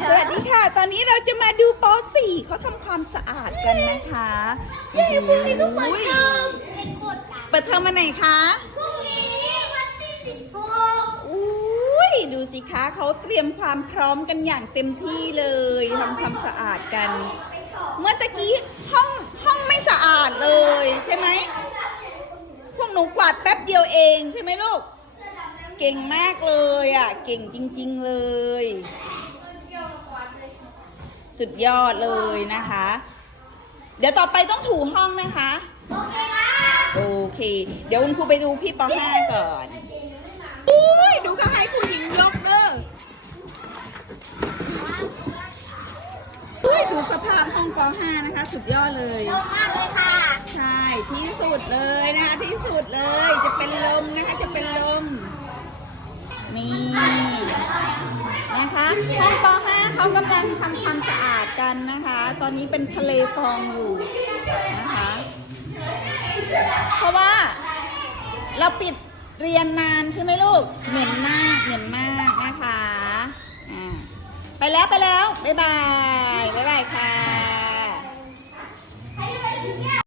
สวัสดีค่ะ ตอนนี้เราจะมาดูป .4 เขาทำความสะอาดกันนะคะเย้พรุ่งนี้ก็เปิดอุ้ยเทอมเป็นกฎอะเปิดเทอมมาไหนคะ พรุ่งนี้วันที่สิบหกอุ้ยดูสิคะเขาเตรียมความพร้อมกันอย่างเต็มที่เลยทำความสะอาดกัน เมื่อตะกี้ห้องห้องไม่สะอาดเลยใช่ไหมพวกหนูกวาดแป๊บเดียวเองใช่ไหมลูก เก่งมากเลยอะ เก่งจริง ๆเลย สุดยอดเลยนะคะ เดี๋ยวต่อไปต้องถูห้องนะคะ โอเคครับโอเค เดี๋ยวคุณครูไปดูพี่ป .5 ก่อนอุ้ยดูเขาให้ผู้หญิงยกเด้ออุ้ยดูสภาพห้องป .5 นะคะ สุดยอดเลยชอบมากเลยค่ะ ใช่ที่สุดเลยนะคะที่สุดเลยจะเป็นลมนะคะจะเป็นลม นะคะห้องป .5 เขากำลังทำความสะอาดกันนะคะ ตอนนี้เป็นทะเลฟองอยู่นะคะ เพราะว่าเราปิดเรียนนานใช่ไหมลูก เหม็นมากเหม็นมากนะคะอ่าไปแล้วไปแล้ว บ๊ายบาย บ๊ายบายค่ะ